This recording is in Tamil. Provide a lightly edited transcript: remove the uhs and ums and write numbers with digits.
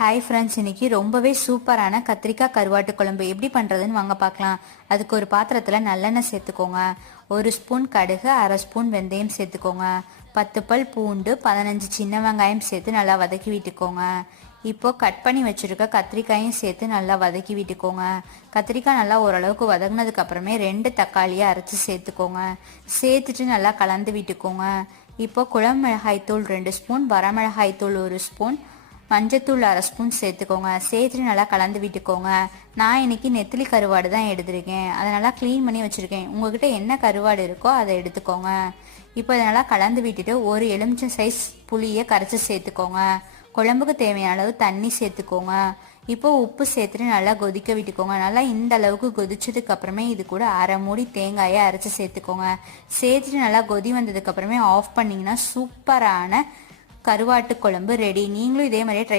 ஹாய் ஃப்ரெண்ட்ஸ், இன்னைக்கு ரொம்பவே சூப்பரான கத்திரிக்காய் கருவாட்டு குழம்பு எப்படி பண்ணுறதுன்னு வாங்க பார்க்கலாம். அதுக்கு ஒரு பாத்திரத்தில் நல்லெண்ணெய் சேர்த்துக்கோங்க. 1 ஸ்பூன் கடுகு, 1/2 ஸ்பூன் வெந்தயம் சேர்த்துக்கோங்க. 10 பல் பூண்டு, 15 சின்ன வெங்காயம் சேர்த்து நல்லா வதக்கி விட்டுக்கோங்க. இப்போது கட் பண்ணி வச்சுருக்க கத்திரிக்காயும் சேர்த்து நல்லா வதக்கி விட்டுக்கோங்க. கத்திரிக்காய் நல்லா ஓரளவுக்கு வதங்கினதுக்கு அப்புறமே 2 தக்காளியை அரைச்சி சேர்த்துக்கோங்க. சேர்த்துட்டு நல்லா கலந்து விட்டுக்கோங்க. இப்போ குழம்பு மிளகாய்த்தூள் 2 ஸ்பூன், வரமிளகாய்த்தூள் 1 ஸ்பூன், மஞ்சத்தூள் 1/2 ஸ்பூன் சேர்த்துக்கோங்க. சேர்த்துட்டு நல்லா கலந்து விட்டுக்கோங்க. நான் இன்னைக்கு நெத்திலி கருவாடு தான் எடுத்திருக்கேன். அதை நல்லா க்ளீன் பண்ணி வச்சுருக்கேன். உங்ககிட்ட என்ன கருவாடு இருக்கோ அதை எடுத்துக்கோங்க. இப்போ இதை நல்லா கலந்து விட்டுட்டு ஒரு எலுமிச்சை சைஸ் புளியை கரைச்சி சேர்த்துக்கோங்க. குழம்புக்கு தேவையான அளவு தண்ணி சேர்த்துக்கோங்க. இப்போ உப்பு சேர்த்துட்டு நல்லா கொதிக்க விட்டுக்கோங்க. நல்லா இந்த அளவுக்கு கொதிச்சதுக்கு அப்புறமே இது கூட 1/2 மூடி தேங்காயை அரைச்சி சேர்த்துக்கோங்க. சேர்த்துட்டு நல்லா கொதி வந்ததுக்கு அப்புறமே ஆஃப் பண்ணிங்கன்னா சூப்பரான கருவாட்டு குழம்பு ரெடி. நீங்களும் இதே மாதிரியே ட்ரை